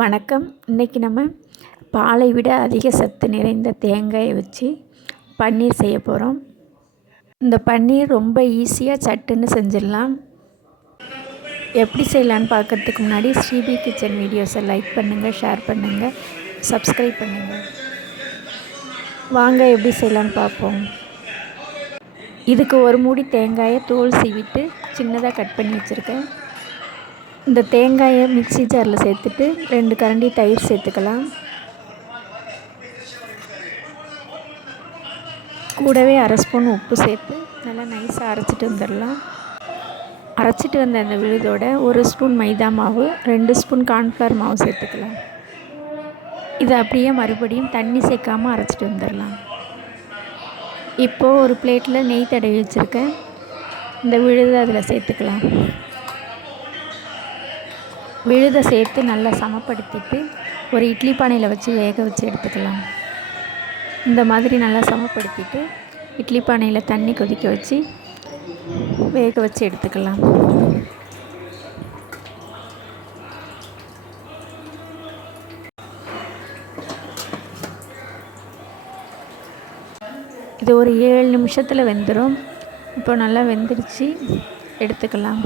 வணக்கம். இன்றைக்கி நம்ம பாலை விட அதிக சத்து நிறைந்த தேங்காயை வச்சு பன்னீர் செய்ய போகிறோம். இந்த பன்னீர் ரொம்ப ஈஸியாக சட்டுன்னு செஞ்சிடலாம். எப்படி செய்யலான்னு பார்க்குறதுக்கு முன்னாடி ஸ்ரீபி கிச்சன் வீடியோஸை லைக் பண்ணுங்கள், ஷேர் பண்ணுங்கள், சப்ஸ்கிரைப் பண்ணுங்கள். வாங்க எப்படி செய்யலான்னு பார்ப்போம். இதுக்கு ஒரு மூடி தேங்காயை தோல் சீவிட்டு சின்னதாக கட் பண்ணி வச்சுருக்கேன். இந்த தேங்காயை மிக்ஸி ஜாரில் சேர்த்துட்டு 2 கரண்டி தயிர் சேர்த்துக்கலாம். கூடவே அரை ஸ்பூன் உப்பு சேர்த்து நல்லா நைஸாக அரைச்சிட்டு வந்துடலாம். அரைச்சிட்டு வந்த அந்த விழுதோட 1 ஸ்பூன் மைதா மாவு, 2 ஸ்பூன் கார்ன்ஃப்ளவர் மாவு சேர்த்துக்கலாம். இதை அப்படியே மறுபடியும் தண்ணி சேர்க்காமல் அரைச்சிட்டு வந்துடலாம். இப்போது ஒரு பிளேட்டில் நெய் தடவி வச்சுருக்கேன். இந்த விழுதை அதில் சேர்த்துக்கலாம். விழுதை சேர்த்து நல்லா சமப்படுத்திட்டு ஒரு இட்லி பானையில் வச்சு வேக வச்சு எடுத்துக்கலாம். இந்த மாதிரி நல்லா சமப்படுத்திட்டு இட்லி பானையில் தண்ணி கொதிக்க வச்சு வேக வச்சு எடுத்துக்கலாம். இது ஒரு 7 நிமிஷத்தில் வெந்துடும். இப்போ நல்லா வெந்துடுச்சு, எடுத்துக்கலாம்.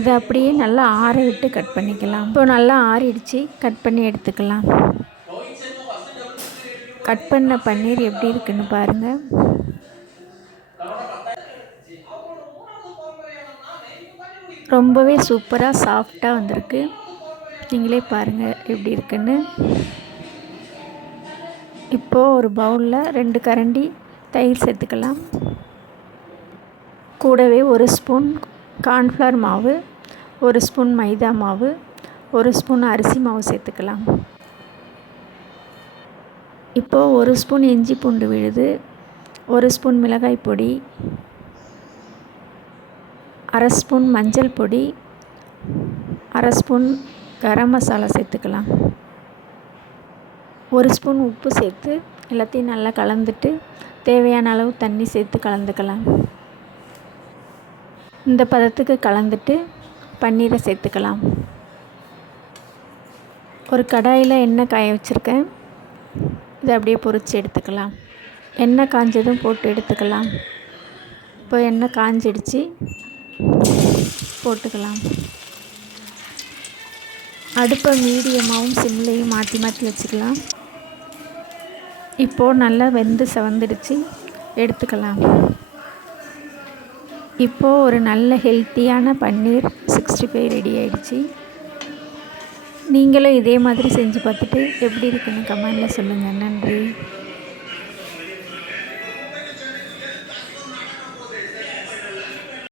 இதை அப்படியே நல்லா ஆற விட்டு கட் பண்ணிக்கலாம். இப்போ நல்லா ஆறிடுச்சு, கட் பண்ணி எடுத்துக்கலாம். கட் பண்ண பன்னீர் எப்படி இருக்குன்னு பாருங்கள். ரொம்பவே சூப்பராக சாஃப்டாக வந்திருக்கு. நீங்களே பாருங்கள் எப்படி இருக்குன்னு. இப்போது ஒரு பவுலில் 2 கரண்டி தயிர் சேர்த்துக்கலாம். கூடவே 1 ஸ்பூன் கார்ன்ஃப்ளவர் மாவு, 1 ஸ்பூன் மைதா மாவு, 1 ஸ்பூன் அரிசி மாவு சேர்த்துக்கலாம். இப்போது 1 ஸ்பூன் இஞ்சி பூண்டு விழுது, 1 ஸ்பூன் மிளகாய் பொடி, அரை ஸ்பூன் மஞ்சள் பொடி, அரை ஸ்பூன் கரம் மசாலா சேர்த்துக்கலாம். 1 ஸ்பூன் உப்பு சேர்த்து எல்லாத்தையும் நல்லா கலந்துட்டு தேவையான அளவு தண்ணி சேர்த்து கலந்துக்கலாம். இந்த பதத்துக்கு கலந்துட்டு பன்னீரை சேர்த்துக்கலாம். ஒரு கடாயில் எண்ணெய் காய வச்சுருக்கேன். இதை அப்படியே பொரித்து எடுத்துக்கலாம். எண்ணெய் காஞ்சதும் போட்டு எடுத்துக்கலாம். இப்போ எண்ணெய் காஞ்சிடுச்சு, போட்டுக்கலாம். அடுப்பை மீடியமாகவும் சிம்லையும் மாற்றி மாற்றி வச்சுக்கலாம். இப்போது நல்லா வெந்து செவந்துடுச்சு, எடுத்துக்கலாம். இப்போது ஒரு நல்ல ஹெல்த்தியான பன்னீர் 65 ரெடி ஆகிடுச்சு. நீங்களும் இதே மாதிரி செஞ்சு பார்த்துட்டு எப்படி இருக்குன்னு கமெண்டில் சொல்லுங்கள். நன்றி.